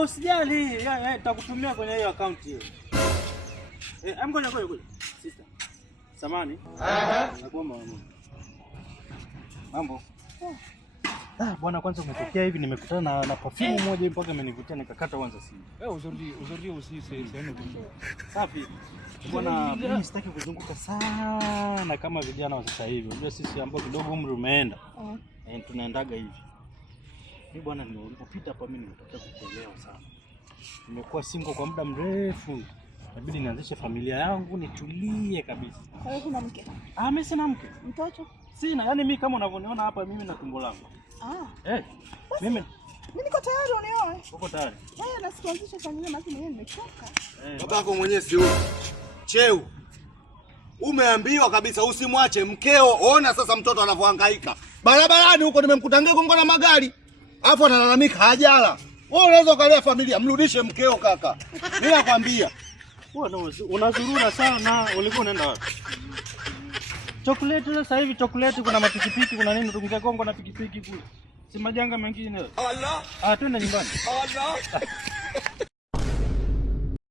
Usijali, nitakutumia kwenye hiyo account hiyo. Ngoja. Sister. Samani. Nakuomba mambo. Bwana, kwanza umetokea hivi, nimekutana na perfume moja mpaka imenivutia nikakata kwanza simu. Aujourd'hui aussi c'est un événement. Safi. Bwana, mimi sitaki kuzunguka sana kama vijana wa sasa hivi. Unajua sisi ambao kidogo umri umeenda. Tunaendaga hivi. Mimi bwana, nilipopita hapa mimi nimetokea kuchelewa sana. Nimekuwa single kwa muda mrefu. Inabidi nianzishe familia yangu, nitulie kabisa. Wewe una mke? Mimi sina mke. Mtoto? Sina, yani mimi kama unavyoniona hapa mimi na tumbo langu. Mimi niko tayari unioe. Uko tayari? Na sikuanzisha familia maana mimi nimechoka. Babako mwenyewe si huyo. Cheu. Umeambiwa kabisa usimwache mkeo. Ona sasa mtoto anavyohangaika. Barabarani huko nimemkuta ngeko na magari. Alafu analalamika hajala. Wewe unaweza kulea familia, mrudishe mkeo kaka. Mimi nakwambia. Wewe unazurura sana, ulikuwa unaenda wapi? Chocolate sasa hivi chocolate kuna mapikipiki kuna nini tungia Kongo na pikipiki kule. Si majanga mengine. Allah. Twende nyumbani. Allah.